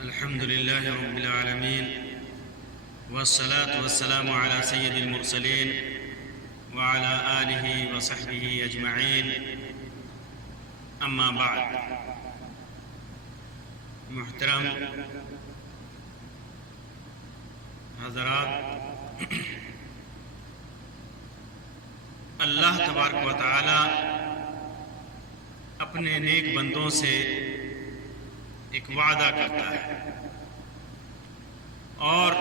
الحمد لله رب العالمين والصلاة والسلام على سيد المرسلين وعلى آله وصحبه أجمعين أما بعد. محترم حضرات، اللہ تبارک و تعالی اپنے نیک بندوں سے ایک وعدہ کرتا ہے، اور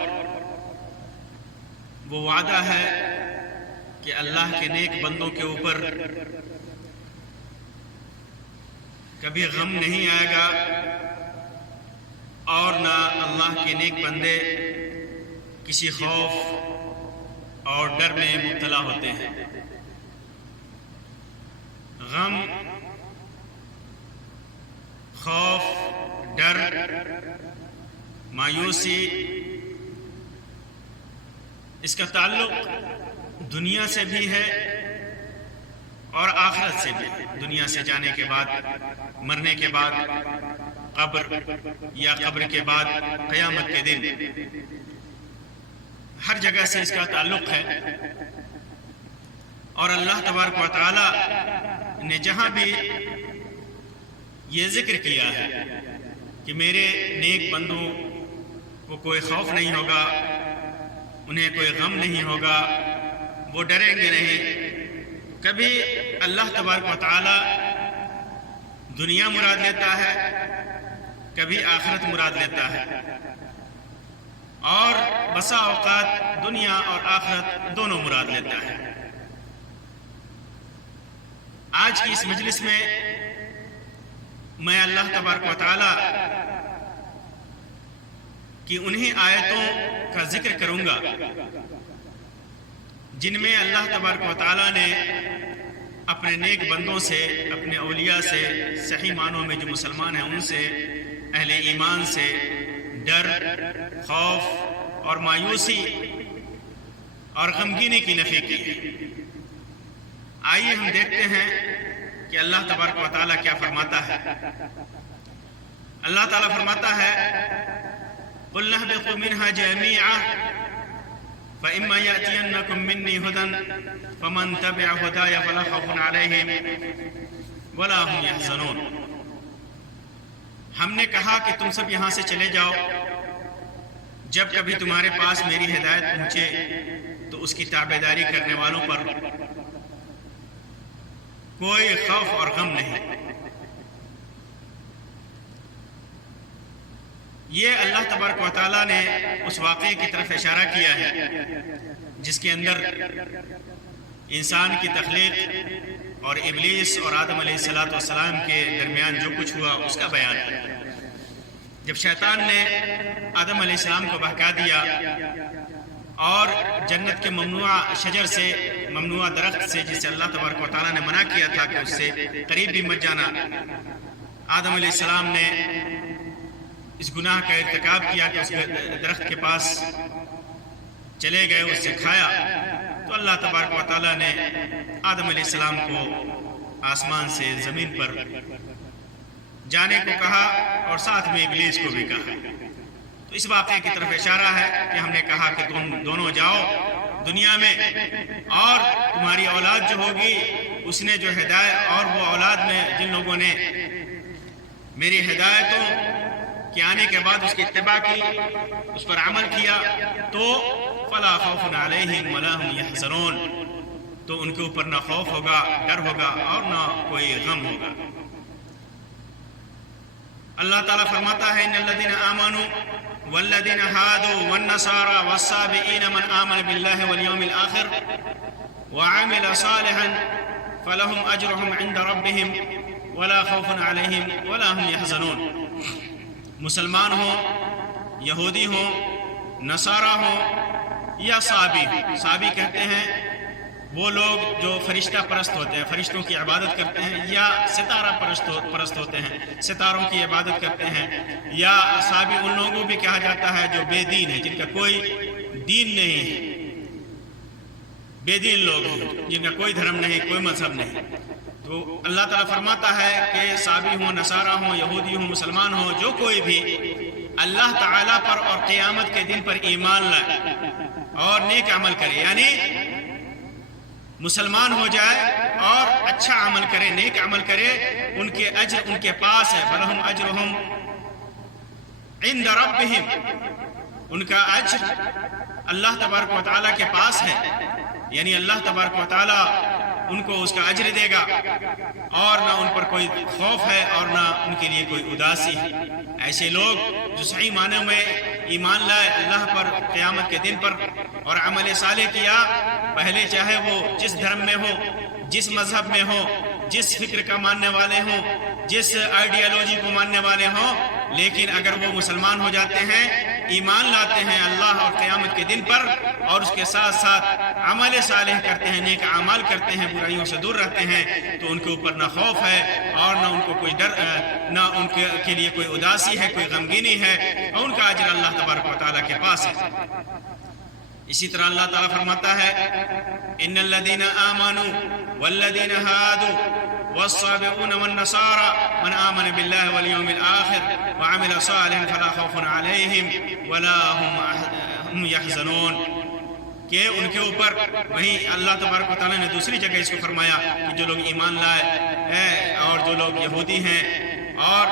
وہ وعدہ ہے کہ اللہ کے نیک بندوں کے اوپر کبھی غم نہیں آئے گا، اور نہ اللہ کے نیک بندے کسی خوف اور ڈر میں مبتلا ہوتے ہیں. غم، خوف، ڈر، مایوسی، اس کا تعلق دنیا سے بھی ہے اور آخرت سے بھی ہے. دنیا سے جانے کے بعد، مرنے کے بعد، قبر یا قبر کے بعد قیامت کے دن، ہر جگہ سے اس کا تعلق ہے. اور اللہ تبارک و تعالی نے جہاں بھی یہ ذکر کیا ہے کہ میرے نیک بندوں کو کوئی خوف نہیں ہوگا، انہیں کوئی غم نہیں ہوگا، وہ ڈریں گے نہیں، کبھی اللہ تبارک و تعالی دنیا مراد لیتا ہے، کبھی آخرت مراد لیتا ہے، اور بسا اوقات دنیا اور آخرت دونوں مراد لیتا ہے. آج کی اس مجلس میں اللہ تبارک و تعالی کی انہی آیتوں کا ذکر کروں گا جن میں اللہ تبارک و تعالی نے اپنے نیک بندوں سے، اپنے اولیاء سے، صحیح معنوں میں جو مسلمان ہیں ان سے، اہل ایمان سے ڈر، خوف اور مایوسی اور غمگینی کی نفی کی ہے. آئیے ہم دیکھتے ہیں کہ اللہ تبارک و تعالیٰ کیا فرماتا ہے. اللہ تعالیٰ فرماتا ہے قُلْ نَهْبِطُوا مِنْهَا جَمِيعًا فَإِمَّا يَأْتِيَنَّكُم مِّنِّي هُدًى فَمَن تَبِعَ هُدَايَ فَلَا خَوْفٌ عَلَيْهِمْ وَلَا هُمْ يَحْزَنُونَ. ہم نے کہا کہ تم سب یہاں سے چلے جاؤ، جب کبھی تمہارے پاس میری ہدایت پہنچے تو اس کی تابعداری کرنے والوں پر کوئی خوف اور غم نہیں. یہ اللہ تبارک و تعالیٰ نے اس واقعے کی طرف اشارہ کیا ہے جس کے اندر انسان کی تخلیق اور ابلیس اور آدم علیہ السلام کے درمیان جو کچھ ہوا اس کا بیان ہے. جب شیطان نے آدم علیہ السلام کو بہکا دیا اور جنت کے ممنوع شجر سے، ممنوع درخت سے جسے اللہ تبارک و تعالیٰ نے منع کیا تھا کہ اس سے قریب بھی مت جانا، آدم علیہ السلام نے اس گناہ کا ارتکاب کیا کہ اس درخت کے پاس چلے گئے، اس سے کھایا، تو اللہ تبارک و تعالیٰ نے آدم علیہ السلام کو آسمان سے زمین پر جانے کو کہا اور ساتھ میں ابلیس کو بھی کہا. تو اس واقعے کی طرف اشارہ ہے کہ ہم نے کہا کہ تم دونوں جاؤ دنیا میں، اور تمہاری اولاد جو ہوگی اس نے جو ہدایت، اور وہ اولاد میں جن لوگوں نے میری ہدایتوں کے آنے کے بعد اس کی اتباع کی، اس پر عمل کیا، تو فلا خوف علیہم ولا هم یحزنون، تو ان کے اوپر نہ خوف ہوگا، ڈر ہوگا، اور نہ کوئی غم ہوگا. اللہ تعالیٰ فرماتا ہے ان الذین آمنوا والذین هادوا والنصارى والصابئین من آمن باللہ والیوم الآخر وعمل صالحا فلهم اجرهم عند ربهم ولا خوف علیہم ولا هم يحزنون. مسلمان ہوں، یہودی ہوں، نصارہ ہوں یا صابی. صابی کہتے ہیں وہ لوگ جو فرشتہ پرست ہوتے ہیں، فرشتوں کی عبادت کرتے ہیں، یا ستارہ پرست ہوتے ہیں، ستاروں کی عبادت کرتے ہیں، یا صابی ان لوگوں کو بھی کہا جاتا ہے جو بے دین ہے، جن کا کوئی دین نہیں ہے، بے دین لوگ ہیں جن کا کوئی دھرم نہیں، کوئی مذہب نہیں. تو اللہ تعالیٰ فرماتا ہے کہ صابی ہوں، نصارہ ہوں، یہودی ہوں، مسلمان ہوں، جو کوئی بھی اللہ تعالیٰ پر اور قیامت کے دن پر ایمان لائے اور نیک عمل کرے، یعنی مسلمان ہو جائے اور اچھا عمل کرے، نیک عمل کرے، ان کے اجر ان کے پاس ہے، فلہم اجرہم عند ربہم، ان کا اجر اللہ تبارک و تعالیٰ کے پاس ہے، یعنی اللہ تبارک و تعالیٰ ان کو اس کا اجر دے گا اور نہ ان پر کوئی خوف ہے اور نہ ان کے لیے کوئی اداسی ہے۔ ایسے لوگ جو صحیح معنوں میں ایمان لائے اللہ پر، قیامت کے دن پر، اور عمل صالح کیا، پہلے چاہے وہ جس دھرم میں ہو، جس مذہب میں ہو، جس فکر کا ماننے والے ہوں، جس آئیڈیالوجی کو ماننے والے ہوں، لیکن اگر وہ مسلمان ہو جاتے ہیں، ایمان لاتے ہیں اللہ اور قیامت کے دن پر، اور اس کے ساتھ ساتھ عمل صالح کرتے ہیں، نیک اعمال کرتے ہیں، برائیوں سے دور رہتے ہیں، تو ان کے اوپر نہ خوف ہے اور نہ ان کو کوئی ڈر، نہ ان کے لیے کوئی اداسی ہے، کوئی غمگینی ہے، اور ان کا اجر اللہ تبارک و تعالیٰ کے پاس ہے۔ اسی طرح اللہ تعالیٰ فرماتا ہے ان الذین آمنوا والذین هادوا والصابئون والنصارى من آمن بالله واليوم الآخر وعمل صالحا فلا خوف عليهم ولا هم يحزنون، کہ ان کے اوپر وہیں اللہ تبارک و تعالیٰ نے دوسری جگہ اس کو فرمایا کہ جو لوگ ایمان لائے اور جو لوگ یہودی ہیں اور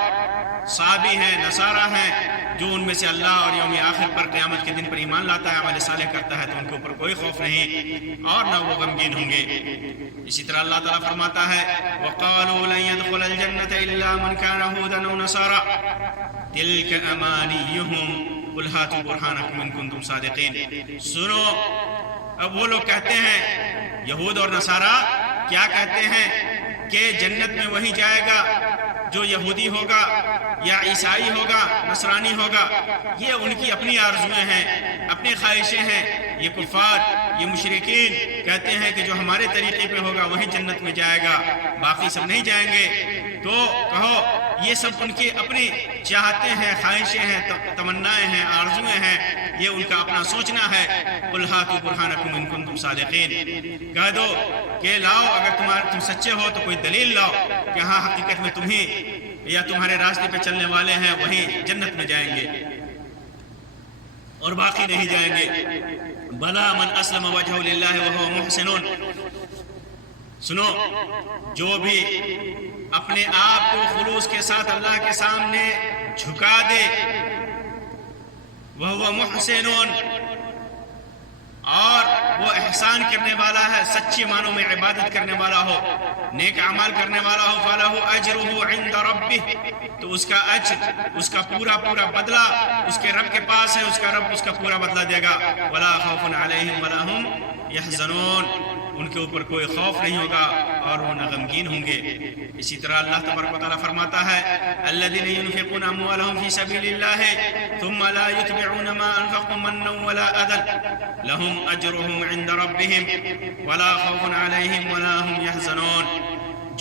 صابی ہیں، نصارہ ہیں، جو ان میں سے اللہ اور یوم آخر پر، قیامت کے دن پر ایمان لاتا ہے، عمل صالح کرتا ہے، تو ان کے اوپر کوئی خوف نہیں اور نہ وہ غمگین ہوں گے۔ اسی طرح اللہ تعالیٰ فرماتا ہے وَقَالُوا لَن يَدْخُلَ الْجَنَّةَ إِلَّا مَنْ كَانَ هُودًا أَوْ نَصَارَىٰ تِلْكَ أَمَانِيُّهُمْ قُلْ هَاتُوا بُرْهَانَكُمْ إِن كُنتُمْ صَادِقِينَ۔ سنو، اب وہ لوگ کہتے ہیں، یہود اور نصارہ کیا کہتے ہیں کہ جنت میں وہی جائے گا جو یہودی ہوگا یا عیسائی ہوگا، نصرانی ہوگا۔ یہ ان کی اپنی آرزویں ہیں، اپنی خواہشیں ہیں۔ یہ کفار، یہ مشرکین کہتے ہیں کہ جو ہمارے طریقے پہ ہوگا وہی جنت میں جائے گا، باقی سب نہیں جائیں گے۔ تو کہو یہ سب ان کی اپنی چاہتے ہیں، خواہشیں ہیں، تمنائیں ہیں، آرزویں ہیں، یہ ان کا اپنا سوچنا ہے۔ قُلْ هَاتُوا بُرْهَانَكُمْ إِن كُنتُمْ صَادِقِينَ، کہہ دو کہ لاؤ، اگر تم سچے ہو تو کوئی دلیل لاؤ کہ ہاں حقیقت میں تمہیں یا تمہارے راستے پہ چلنے والے ہیں وہی جنت میں جائیں گے اور باقی نہیں جائیں گے۔ بَلَا مَنْ أَسْلَمَ وَجْهَهُ لِلَّهِ وَهُوَ مُحْسِنٌ، سنو، جو بھی اپنے آپ کو خلوص کے ساتھ اللہ کے سامنے جھکا دے، وَهُوَ مُحْسِنٌ، اور وہ احسان کرنے والا ہے، سچی معنوں میں عبادت کرنے والا ہو، نیک اعمال کرنے والا ہو، فَلَهُ أَجْرُهُ عِنْدَ رَبِّهِ، تو اس کا اجر، اس کا پورا بدلہ اس کے رب کے پاس ہے، اس کا رب اس کا پورا بدلہ دے گا۔ وَلَا خَوْفٌ عَلَيْهِمْ وَلَا هُمْ يَحْزَنُونَ، ان کے اوپر کوئی خوف نہیں ہوگا اور وہ نہ غمگین ہوں گے۔ اسی طرح اللہ تبارک و تعالیٰ فرماتا ہے الذين ينفقون اموالهم في سبيل الله ثم لا يتبعون ما انفقوا منا ولا اذى لهم اجرهم عند ربهم ولا خوف عليهم ولا هم يحزنون،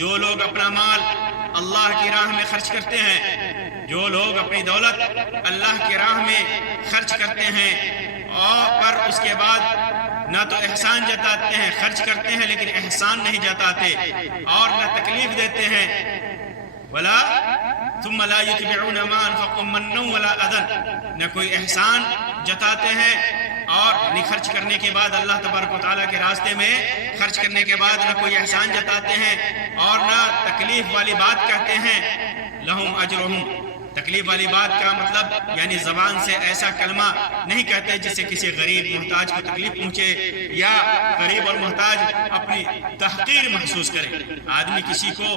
جو لوگ اپنا مال اللہ کی راہ میں خرچ کرتے ہیں، جو لوگ اپنی دولت اللہ کی راہ میں خرچ کرتے ہیں اور پر اس کے بعد نہ تو احسان جتاتے ہیں، خرچ کرتے ہیں لیکن احسان نہیں جتاتے اور نہ تکلیف دیتے ہیں، ولا ثم لا يتبعون ما انفقوا منا ولا اذى، نہ کوئی احسان جتاتے ہیں اور خرچ کرنے کے بعد اللہ تبارک و تعالیٰ کے راستے میں خرچ کرنے کے بعد نہ کوئی احسان جتاتے ہیں اور نہ تکلیف والی بات کہتے ہیں۔ لہم اجرہم، تکلیف والی بات کا مطلب یعنی زبان سے ایسا کلمہ نہیں کہتے جس سے کسی غریب محتاج کو تکلیف پہنچے یا غریب اور محتاج اپنی تحقیر محسوس کرے۔ آدمی کسی کو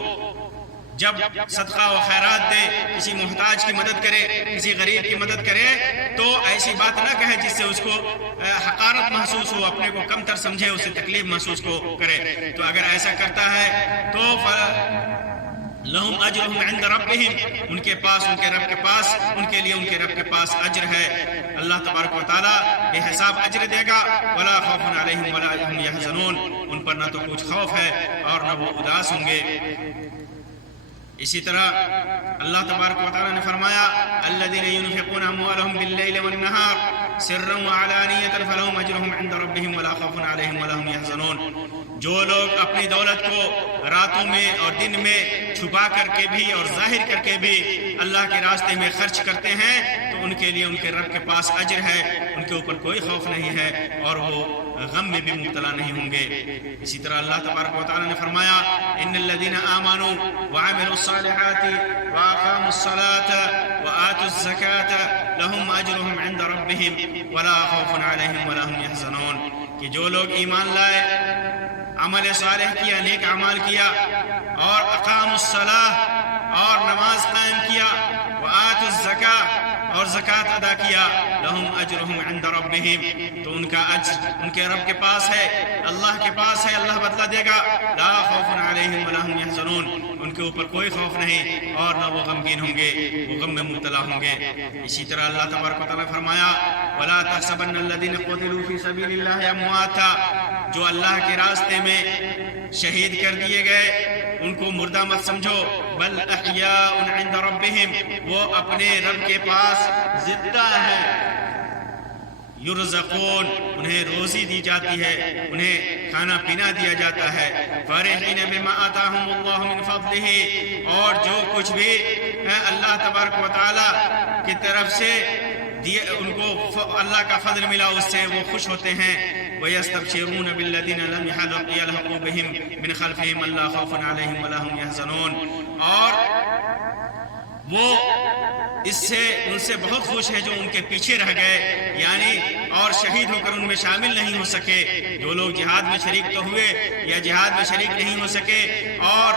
جب صدقہ و خیرات دے، کسی محتاج کی مدد کرے، کسی غریب کی مدد کرے، تو ایسی بات نہ کہے جس سے اس کو حقارت محسوس ہو، اپنے کو کم تر سمجھے، اسے تکلیف محسوس کو کرے۔ تو اگر ایسا کرتا ہے تو لہم اجرہم عند ربہم، ان کے پاس، ان کے رب کے پاس، ان کے لیے ان کے رب کے پاس اجر ہے۔ اللہ تبارک و تعالیٰ بے حساب اجر دے گا۔ ولا خوف علیہم ولا هم يحزنون، ان پر نہ تو کچھ خوف ہے اور نہ وہ اداس ہوں گے۔ اسی طرح اللہ تبارک و تعالیٰ نے فرمایا الذين ينفقون اموالهم بالليل والنهار سرا وعلانية فلهم اجرهم عند ربهم ولا خوف عليهم ولا هم يحزنون، جو لوگ اپنی دولت کو راتوں میں اور دن میں چھپا کر کے بھی اور ظاہر کر کے بھی اللہ کے راستے میں خرچ کرتے ہیں تو ان کے لیے ان کے رب کے پاس اجر ہے، ان کے اوپر کوئی خوف نہیں ہے اور وہ غم میں بھی مبتلا نہیں ہوں گے۔ اسی طرح اللہ تبارک و تعالیٰ نے فرمایا ان الذین آمنوا وعملوا الصالحات واقاموا الصلاة وآتوا الزکاة لهم اجرهم عند ربهم ولا خوف علیہم ولا هم يحزنون، کہ جو لوگ ایمان لائے، عمل صالح کیا، نیک اعمال کیا، اور اقام الصلاۃ اور نماز قائم کیا، وآتوا الزکاۃ اور زکوٰۃ ادا کیا، لہم اجرہم عند ربہم تو ان کا اجر ان کے رب کے پاس ہے، اللہ کے پاس ہے، اللہ بدلہ دے گا۔ لا خوف علیہم ولا هم يحزنون، ان کے اوپر کوئی خوف نہیں اور نہ وہ غمگین ہوں گے، وہ غم میں مبتلا ہوں گے۔ اسی طرح اللہ تبارک و تعالیٰ نے فرمایا ولا تحسبن الذین قتلوا فی سبیل اللہ امواتا، جو اللہ کے راستے میں شہید کر دیے گئے ان کو مردہ مت سمجھو، بل احیاء عند ربہم، وہ اپنے رب کے پاس زندہ ہیں، یرزقون انہیں روزی دی جاتی ہے، انہیں کھانا پینا دیا جاتا ہے، فرحین بما آتاہم اللہ من فضلہ، اور جو کچھ بھی اللہ تبارک و تعالیٰ کی طرف سے ان کو اللہ کا فضل ملا اس سے وہ خوش ہوتے ہیں۔ وَيَسْتَبْشِرُونَ بِالَّذِينَ لَمْ يَلْحَقُوا بِهِمْ مِنْ خَلْفِهِمْ أَلَّا خَوْفٌ عَلَيْهِمْ وَلَا هُمْ يَحْزَنُونَ، اور وہ ان سے بہت خوش ہیں جو ان کے پیچھے رہ گئے، یعنی اور شہید ہو کر ان میں شامل نہیں ہو سکے۔ جو لوگ جہاد میں شریک تو ہوئے یا جہاد میں شریک نہیں ہو سکے اور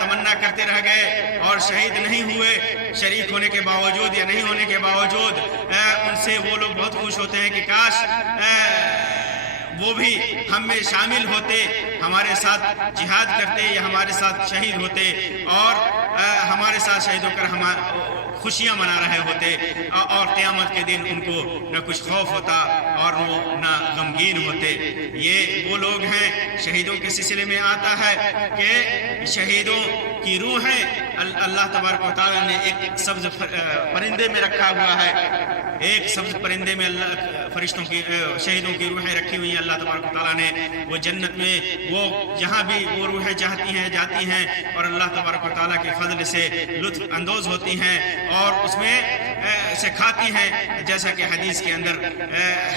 تمنا کرتے رہ گئے اور شہید نہیں ہوئے شریک ہونے کے باوجود یا نہیں ہونے کے باوجود، ان سے وہ لوگ بہت خوش ہوتے ہیں کہ کاش وہ بھی ہم میں شامل ہوتے، ہمارے ساتھ جہاد کرتے یا ہمارے ساتھ شہید ہوتے اور ہمارے ساتھ شہید ہو کر خوشیاں منا رہے ہوتے، اور قیامت کے دن ان کو نہ کچھ خوف ہوتا اور وہ نہ غمگین ہوتے۔ یہ وہ لوگ ہیں، شہیدوں کے سلسلے میں آتا ہے کہ شہیدوں کی روحیں اللہ تبارک و تعالیٰ نے ایک سبز پرندے میں رکھا ہوا ہے، ایک سبز پرندے میں فرشتوں کی شہیدوں کی روحیں رکھی ہوئی ہیں اللہ تبارک و تعالیٰ نے۔ وہ جنت میں وہ جہاں بھی وہ روحیں چاہتی ہیں جاتی ہیں اور اللہ تبارک و تعالیٰ کے فضل سے لطف اندوز ہوتی ہیں اور اس میں سے کھاتی ہیں، جیسا کہ حدیث کے اندر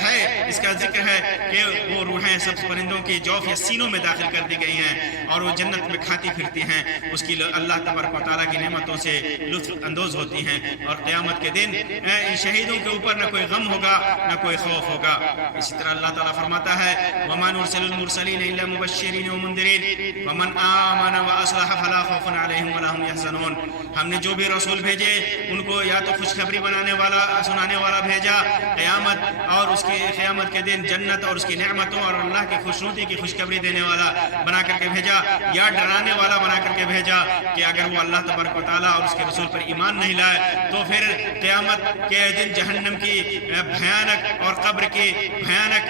ہے، اس کا ذکر ہے کہ وہ روحیں سبز پرندوں کی جوف یا سینوں میں داخل کر دی گئی ہیں اور وہ جنت میں کھاتی پھرتی ہیں، اس کی اللہ تبارک و تعالیٰ کی نعمتوں سے لطف اندوز ہوتی ہیں، اور قیامت کے دن ان شہیدوں کے اوپر نہ کوئی غم ہوگا نہ کوئی خوف ہوگا۔ اسی طرح اللہ تعالیٰ فرماتا ہے وَمَا نُرْسِلُ الْمُرْسَلِينَ إِلَّا مُبَشِّرِينَ وَمُنذِرِينَ وَمَنْ آمَنَ وَأَصْلَحَ فَلَا خَوْفٌ عَلَيْهِمْ وَلَا هُمْ يَحْزَنُونَ، ہم نے جو بھی رسول بھیجے ان کو یا تو خوشخبری سنانے والا بھیجا قیامت اور اس کی قیامت کے دن جنت اور اس کی نعمتوں اور اللہ کی خوشنودی کی خوشخبری دینے والا بنا کر کے بھیجا، یا ڈرانے والا بنا کر کے بھیجا کہ اگر وہ اللہ تبارک و تعالیٰ اور اس کے رسول پر ایمان نہیں لائے تو پھر قیامت کے دن جہنم کی بھیانک اور قبر کی بھیانک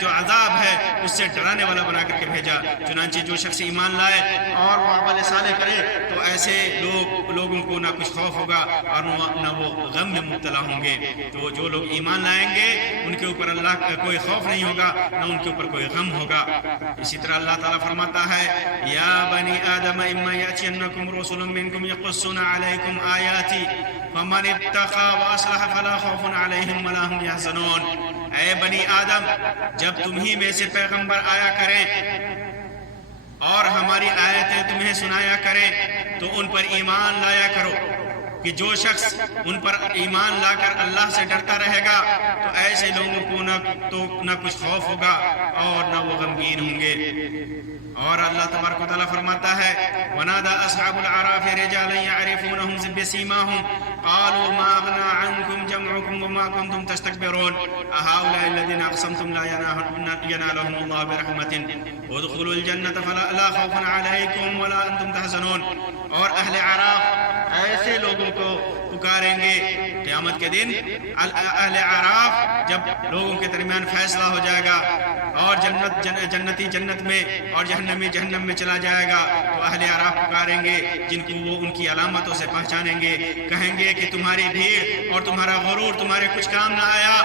جو عذاب ہے اس سے ڈرانے والا بنا کر کے بھیجا۔ چنانچہ جو شخص ایمان لائے اور وہ عمل صالح کرے تو ایسے لوگوں کو نہ کچھ خوف ہوگا اور نہ وہ غم میں مبتلا ہوں گے۔ تو جو لوگ ایمان لائیں گے ان کے اوپر اللہ کا کوئی خوف نہیں ہوگا نہ ان کے اوپر کوئی غم ہوگا۔ اسی طرح اللہ تعالیٰ فرماتا ہے یا بنی آدم اما یأتینکم رسل منکم یقصون علیکم آیاتی فمن اتقی واصلح فلا خوف علیہم ولا هم یحزنون، اے بنی آدم جب تمہیں میں سے پیغمبر آیا کریں اور ہماری آیتیں تمہیں سنایا کریں تو ان پر ایمان لایا کرو، کہ جو شخص ان پر ایمان لا کر اللہ سے ڈرتا رہے گا تو ایسے لوگوں کو نہ کچھ خوف ہوگا اور نہ وہ غمگین ہوں گے۔ اور اللہ تبارک و تعالیٰ فرماتا ہے وَنَادَى أَصْحَابُ الْأَعْرَافِ رِجَالًا يَعْرِفُونَهُمْ بِسِيمَاهُمْ قَالُوا مَا أَغْنَىٰ عَنْكُمْ جَمْعُكُمْ وَمَا كُنْتُمْ تَسْتَكْبِرُونَ أَهَٰؤُلَاءِ الَّذِينَ أَقْسَمْتُمْ لَا يَنَالُهُمُ اللَّهُ بِرَحْمَةٍ ادْخُلُوا الْجَنَّةَ فَلَا خَوْفٌ عَلَيْكُمْ وَلَا أَنْتُمْ تَحْزَنُونَ، اور اہل اعراف ایسے لوگوں کو پکاریں گے قیامت کے دن۔ اہل اعراف جب لوگوں کے درمیان فیصلہ ہو جائے گا اور جنتی جنت میں اور جہنمی جہنم میں چلا جائے گا تو اہل اعراف پکاریں گے جن کو وہ ان کی علامتوں سے پہچانیں گے، کہیں گے کہ تمہاری بھیڑ اور تمہارا غرور تمہارے کچھ کام نہ آیا،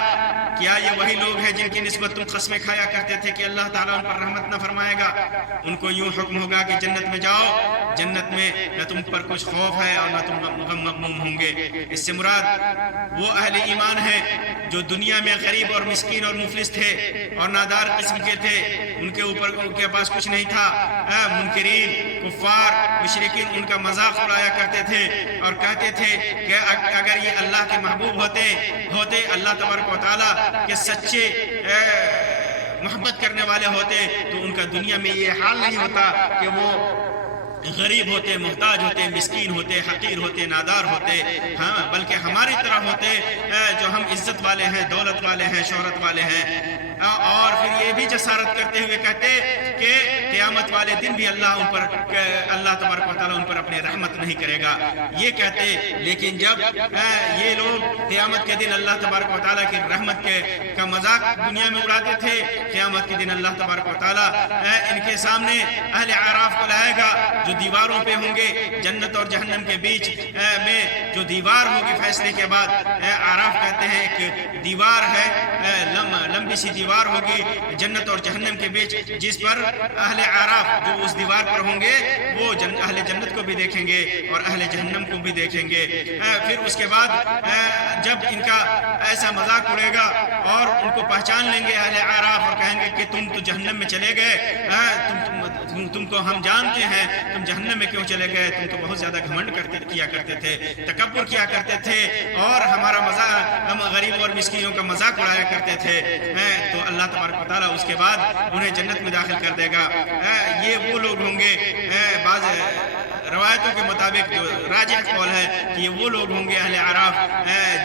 کیا یہ وہی لوگ ہیں جن کی نسبت تم قسمیں کھایا کرتے تھے کہ اللہ تعالیٰ ان پر رحمت نہ فرمائے گا؟ ان کو یوں حکم ہوگا کہ جنت میں جاؤ، جنت میں نہ تم پر کچھ خوف ہے اور نہ تم غم مغموم ہوں گے۔ اس سے مراد وہ اہل ایمان ہیں جو دنیا میں غریب اور مسکین اور مفلس تھے اور نادار قسم کے تھے، ان کے پاس کچھ نہیں تھا۔ منکرین، کفار، مشرکین ان کا مذاق اڑایا کرتے تھے اور کہتے تھے کہ اگر یہ اللہ کے محبوب ہوتے اللہ تبارک و تعالیٰ کے سچے محبت کرنے والے ہوتے تو ان کا دنیا میں یہ حال نہیں ہوتا کہ وہ غریب ہوتے، محتاج ہوتے، مسکین ہوتے، حقیر ہوتے، نادار ہوتے، ہاں بلکہ ہماری طرح ہوتے جو ہم عزت والے ہیں، دولت والے ہیں، شہرت والے ہیں۔ اور پھر یہ بھی جسارت کرتے ہوئے کہتے کہ قیامت والے دن بھی اللہ تبارک و تعالیٰ ان پر اپنی رحمت نہیں کرے گا، یہ کہتے۔ لیکن جب یہ لوگ قیامت کے دن اللہ تبارک و تعالیٰ کی رحمت کا مذاق دنیا میں اڑاتے تھے، قیامت کے دن اللہ تبارک و تعالیٰ ان کے سامنے اہل اعراف کو لائے گا جو دیواروں پہ ہوں گے، جنت اور جہنم کے بیچ میں جو دیوار ہوگی فیصلے کے بعد، اعراف کہتے ہیں ایک دیوار ہے، لمبی سی دیوار ہوگی جنت اور جہنم کے بیچ، جس پر اہل اعراف جو اس دیوار پر ہوں گے وہ اہل جنت کو بھی دیکھیں گے اور اہل جہنم کو بھی دیکھیں گے۔ پھر اس کے بعد جب ان کا ایسا مذاق اڑے گا اور ان کو پہچان لیں گے اہل اعراف اور کہیں گے کہ تم تو جہنم میں چلے گئے، تم کو ہم جانتے ہیں، تم جہنم میں کیوں چلے گئے؟ تم تو بہت زیادہ گھمنڈ کیا کرتے تھے، تکبر کیا کرتے تھے اور ہمارا مذاق، ہم غریب اور مسکینوں کا مذاق اڑایا کرتے تھے۔ تو اللہ تبارک و تعالیٰ اس کے بعد انہیں جنت میں داخل کر دے گا۔ یہ وہ لوگ ہوں گے، بعض روایتوں کے مطابق جو راجح قول ہے کہ یہ وہ لوگ ہوں گے اہل اعراف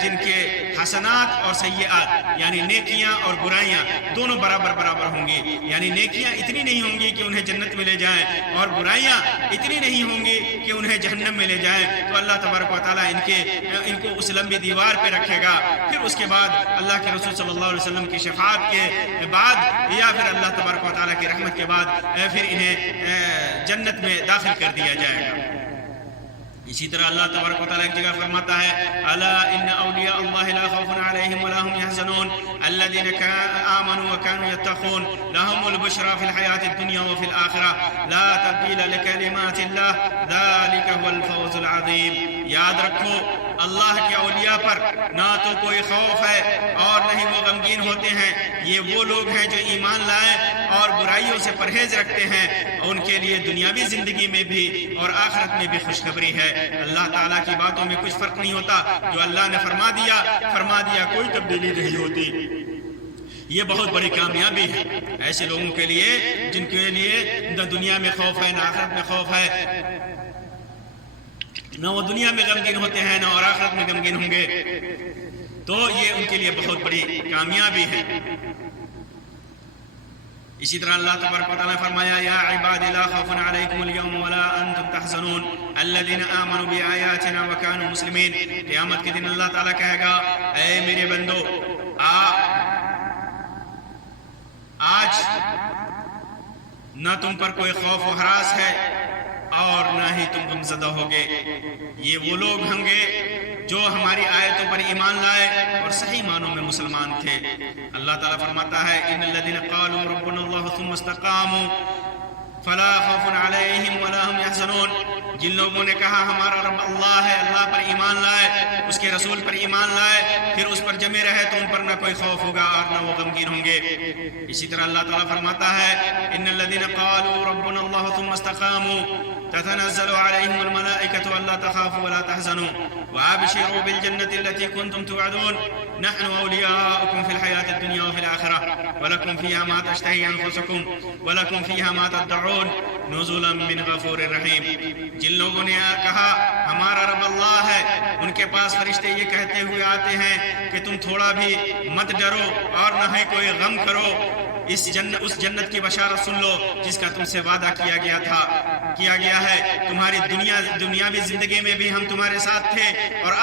جن کے حسنات اور سیئات یعنی نیکیاں اور برائیاں دونوں برابر ہوں گی، یعنی نیکیاں اتنی نہیں ہوں گی کہ انہیں جنت میں لے جائیں اور برائیاں اتنی نہیں ہوں گی کہ انہیں جہنم میں لے جائیں۔ تو اللہ تبارک و تعالیٰ ان کو اس لمبی دیوار پہ رکھے گا، پھر اس کے بعد اللہ کے رسول صلی اللہ علیہ وسلم کی شفاعت کے بعد یا پھر اللہ تبارک و تعالیٰ کی رحمت کے بعد پھر انہیں جنت میں داخل کر دیا جائے گا۔ اسی طرح اللہ تبارک و تعالیٰ ایک جگہ فرماتا ہے الا ان اولیاء اللہ لا خوف علیہم ولا هم يحزنون الذين آمنوا وكانوا يتقون لهم البشرى في الحياة الدنيا وفي الآخرة لا تبديل لكلمات الله ذلك هو الفوز العظیم۔ یاد رکھو اللہ کے اولیاء پر نہ تو کوئی خوف ہے اور نہ ہی وہ غمگین ہوتے ہیں، یہ وہ لوگ ہیں جو ایمان لائے اور برائیوں سے پرہیز رکھتے ہیں، ان کے لیے دنیاوی زندگی میں بھی اور آخرت میں بھی خوشخبری ہے۔ اللہ تعالیٰ کی باتوں میں کچھ فرق نہیں ہوتا، جو اللہ نے فرما دیا کوئی تبدیلی نہیں ہوتی۔ یہ بہت بڑی کامیابی ہے ایسے لوگوں کے لیے جن کے لیے نہ دنیا میں خوف ہے نہ آخرت میں خوف ہے، نہ وہ دنیا میں غمگین ہوتے ہیں نہ اور آخرت میں غمگین ہوں گے، تو یہ ان کے لیے بہت بڑی کامیابی ہے۔ اسی طرح اللہ تبارک و تعالیٰ نے فرمایا یا عباد لا خوف علیکم اليوم ولا انتم تحزنون الذین آمنوا بآیاتنا وکانوا مسلمین۔ قیامت کے دن اللہ تعالیٰ کہے گا اے میرے بندو، آج نہ تم پر کوئی خوف و ہراس ہے اور نہ ہی تم غمزدہ ہوگے۔ یہ وہ لوگ ہوں گے جو ہماری آیتوں پر ایمان لائے اور صحیح معنوں میں مسلمان تھے۔ اللہ تعالیٰ فرماتا ہے ان الذين قالوا ربنا الله ثم استقاموا فلا خوف عليهم ولا هم يحزنون۔ جن لوگوں نے کہا ہمارا رب اللہ ہے، اللہ پر ایمان لائے، اس کے رسول پر ایمان لائے، پھر اس پر جمے رہے تو ان پر نہ کوئی خوف ہوگا اور نہ وہ غمگین ہوں گے۔ اسی طرح اللہ تعالیٰ فرماتا ہے ان الذين قالوا ربنا الله ثم استقاموا تتنزل عليهم الملائكة ألا تخافوا ولا تحزنوا وأبشروا بالجنة التي كنتم توعدون نحن أولياؤكم في الحياة الدنيا وفي الآخرة ولكم فيها ما تشتهي أنفسكم ولكم فيها ما تدعون نزلا من غفور رحیم۔ جن لوگوں نے کہا ہمارا رب اللہ ہے، ان کے پاس فرشتے یہ کہتے ہوئے آتے ہیں کہ تم تھوڑا بھی مت ڈرو اور نہ ہی کوئی غم کرو، اس جنت کی بشارت سن لو جس کا تم سے وعدہ کیا گیا ہے۔ تمہاری دنیاوی زندگی میں بھی ہم تمہارے ساتھ تھے اور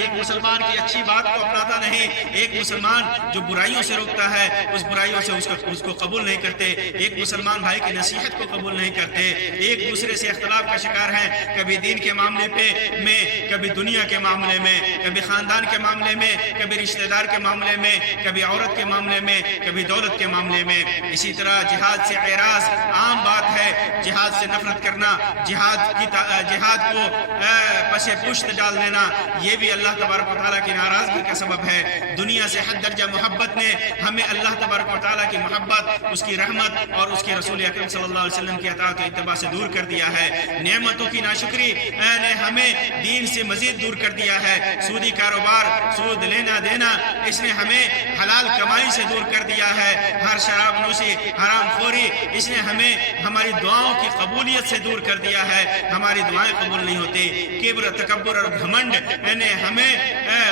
ایک مسلمان کی اچھی بات کو اپناتا نہیں، ایک مسلمان جو برائیوں سے روکتا ہے اس برائیوں سے اس کو قبول نہیں کرتے، ایک مسلمان بھائی کی نصیحت کو قبول نہیں کرتے، ایک دوسرے سے اختلاف کا شکار ہیں، کبھی دین کے معاملے میں، کبھی دنیا کے معاملے میں، کبھی خاندان کے معاملے میں، کبھی رشتہ دار کے معاملے میں، کبھی عورت کے معاملے میں، کبھی دولت کے معاملے میں۔ اسی طرح جہاد سے اعراض عام بات ہے، جہاد سے نفرت کرنا، جہاد کو پس پشت ڈال دینا، یہ بھی اللہ تبارک و تعالیٰ کی ناراضگی کا سبب ہے۔ دنیا سے حد درجہ محبت نے ہمیں اللہ تبارک و تعالیٰ کی محبت، اس کی رحمت اور اس کے رسول اکرم صلی اللہ علیہ وسلم کی اطاعت و اتباع سے دور کر دیا ہے۔ نعمتوں کی ناشکری نے ہمیں دین سے مزید دور کر دیا ہے۔ سودی کاروبار، سود لینا دینا، اس نے ہمیں حلال کمائی سے دور کر دیا ہے۔ ہر شراب نوشی، حرام خوری، اس نے ہمیں ہماری دعاؤں کی قبولیت سے دور کر دیا ہے، ہماری دعائیں قبول نہیں ہوتی۔ کبر، تکبر اور گھمنڈ نے ہمیں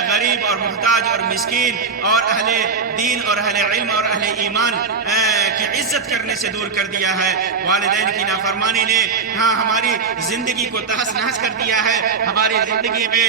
غریب اور محتاج اور مسکین اور اہل دین اور اہل علم اور اہل ایمان کی عزت کرنے سے دور کر دیا ہے۔ والدین کی نافرمانی نے ہماری زندگی کو تہس نہس کر دیا ہے، ہماری زندگی میں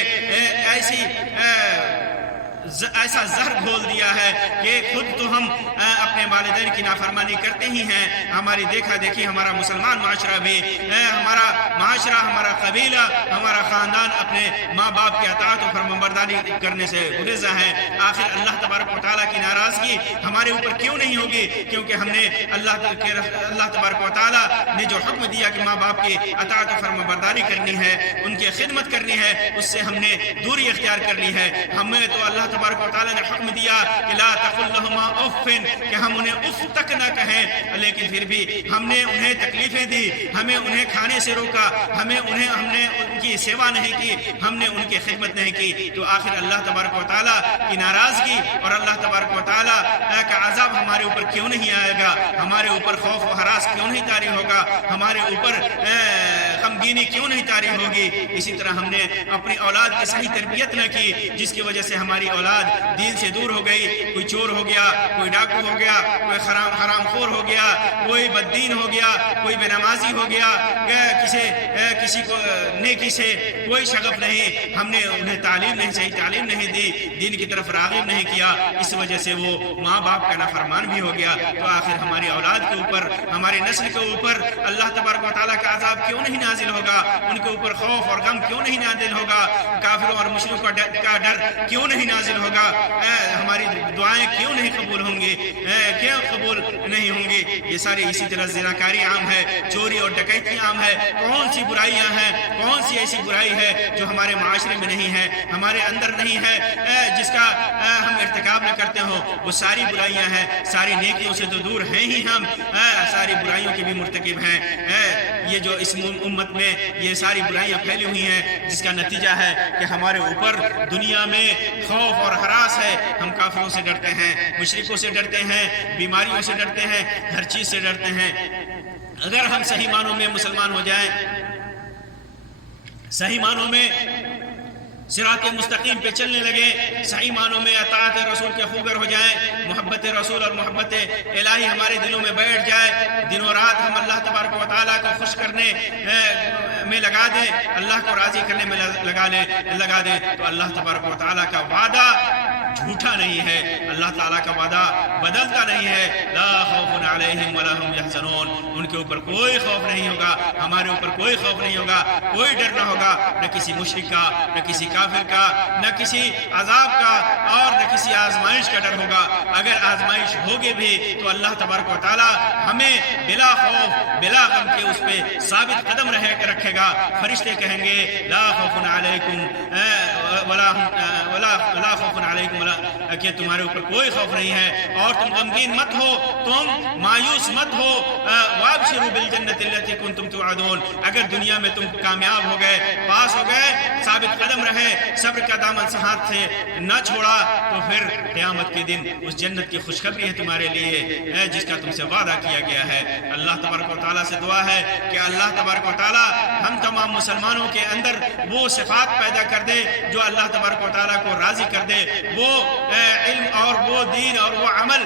ایسا زہر گھول دیا ہے کہ خود تو ہم اپنے والدین کی نافرمانی کرتے ہی ہیں، ہماری دیکھا دیکھی ہمارا مسلمان معاشرہ بھی، ہمارا معاشرہ، ہمارا قبیلہ، ہمارا خاندان اپنے ماں باپ کی اطاعت و فرمانبرداری کرنے سے گریزاں ہے۔ آخر اللہ تبارک و تعالیٰ کی ناراضگی ہمارے اوپر کیوں نہیں ہوگی؟ کیونکہ ہم نے اللہ تبارک و تعالیٰ نے جو حکم دیا کہ ماں باپ کی اطاعت و فرمانبرداری کرنی ہے، ان کی خدمت کرنی ہے، اس سے ہم نے دوری اختیار کر لی ہے۔ ہمیں تو اللہ تبارک و تعالیٰ نے حکم دیا کہ لا تقل لهما اف، کہ ہم انہیں اف تک نہ کہیں، لیکن پھر بھی ہم نے انہیں تکلیفیں دی، ہمیں انہیں کھانے سے روکا، ہم نے ان کی سیوا نہیں کی، ہم نے ان کی خدمت نہیں کی، تو آخر اللہ تبارک و تعالیٰ کی ناراضگی اور اللہ تبارک و تعالیٰ کا عذاب ہمارے اوپر کیوں نہیں آئے گا؟ ہمارے اوپر خوف و ہراس کیوں نہیں طاری ہوگا؟ ہمارے اوپر غمگینی کیوں نہیں طاری ہوگی؟ اسی طرح ہم نے اپنی اولاد کی صحیح تربیت نہ کی، جس کی وجہ سے ہماری اولاد دین سے دور ہو گئی، کوئی چور ہو گیا، کوئی ڈاکو ہو گیا، کوئی حرام خور ہو گیا، کوئی بددین ہو گیا، کوئی بے نمازی ہو گیا، کسی کو نیکی سے کوئی شغف نہیں، ہم نے انہیں صحیح تعلیم نہیں دی، دین کی طرف راغب نہیں کیا، اس وجہ سے وہ ماں باپ کا نافرمان بھی ہو گیا۔ تو آخر ہماری اولاد کے اوپر، ہماری نسل کے اوپر اللہ تبارک و تعالیٰ کا عذاب کیوں نہیں نازل ہوگا؟ ان کے اوپر خوف اور غم کیوں نہیں نازل ہوگا؟ کافروں اور مشرکوں کا ڈر کیوں نہیں نازل ہوگا؟ ہماری دعائیں کیوں نہیں قبول ہوں گی؟ کیوں قبول نہیں ہوں گی؟ یہ ساری اسی طرح زناکاری عام ہے، چوری اور ڈکیتی عام ہے۔ کون سی برائیاں ہیں، کون سی ایسی برائی ہے جو ہمارے معاشرے میں نہیں ہے، ہمارے اندر نہیں ہے، جس کا ہم ارتکاب نہ کرتے ہو؟ وہ ساری برائیاں ہیں، ساری نیکیوں سے تو دور ہیں ہی ہم، ساری برائیوں کے بھی مرتکب ہیں۔ یہ جو اس امت میں یہ ساری برائیاں پھیلی ہوئی ہیں، جس کا نتیجہ ہے کہ ہمارے اوپر دنیا میں خوف اور ہراس ہے، ہم کافروں سے ڈرتے ہیں، مشرکوں سے ڈرتے ہیں، بیماریوں سے ڈرتے ہیں، ہر چیز سے ڈرتے ہیں۔ اگر ہم صحیح معنوں میں مسلمان ہو جائیں، صحیح معنوں میں صراط مستقیم پہ چلنے لگے، صحیح معنوں میں اطاعت رسول کے خوگر ہو جائیں، محبت رسول اور محبت الہی ہمارے دلوں میں بیٹھ جائے، دنوں رات ہم اللہ تبارک و تعالیٰ کو خوش کرنے میں لگا دیں، اللہ کو راضی کرنے میں لگا دیں، تو اللہ تبارک و تعالیٰ کا وعدہ جھوٹا نہیں ہے، اللہ تعالیٰ کا وعدہ بدلتا نہیں ہے۔ لا خوف علیہم ولا هم یحزنون، ان کے اوپر کوئی خوف نہیں ہوگا، ہمارے اوپر کوئی خوف نہیں ہوگا، کوئی ڈر نہ ہوگا، نہ کسی مشرک کا، نہ کسی کافر کا، نہ کسی عذاب کا، اور نہ کسی آزمائش کا ڈر ہوگا۔ اگر آزمائش ہوگی بھی تو اللہ تبارک و تعالیٰ ہمیں بلا خوف بلا غم کے اس پہ ثابت قدم رکھے گا۔ فرشتے کہیں گے لا خوف علیکم ولا خوف علیکم، کہ تمہارے اوپر کوئی خوف نہیں ہے، اور تم غمگین مت ہو، تم مایوس مت ہو، وابشروا بالجنۃ التي كنتم توعدون۔ اگر دنیا میں تم کامیاب ہو گئے، پاس ہو گئے، ثابت قدم رہے، صبر کا دامن ہاتھ سے نہ چھوڑا، تو پھر قیامت کے دن اس جنت کی خوشخبری ہے تمہارے لیے، جس کا تم سے وعدہ کیا گیا ہے۔ اللہ تبارک و تعالیٰ سے دعا ہے کہ اللہ تبارک و تعالیٰ ہم تمام مسلمانوں کے اندر وہ صفات پیدا کر دے جو اللہ تبارک و تعالیٰ کو راضی کر دے، وہ علم اور وہ دین اور وہ عمل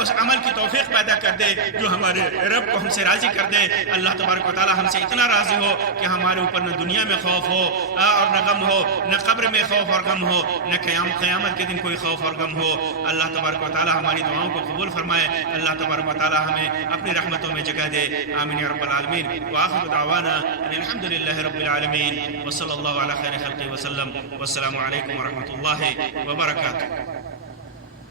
اس عمل کی توفیق پیدا کر دے جو ہمارے رب کو ہم سے راضی کر دے۔ اللہ تبارک و تعالی ہم سے اتنا راضی ہو کہ ہمارے اوپر نہ دنیا میں خوف ہو اور نہ غم ہو، نہ قبر میں خوف اور غم ہو، نہ قیامت کے دن کوئی خوف اور غم ہو۔ اللہ تبارک و تعالی ہماری دعاؤں کو قبول فرمائے۔ اللہ تبارک و تعالی ہمیں اپنی رحمتوں میں جگہ دے۔ آمین یا رب العالمین۔ وآخر دعوانا ان الحمد للہ رب العالمین، وصلی اللہ علی خیر خلقہ وسلم، والسلام علیکم ورحمۃ اللہ وبرکاتہ۔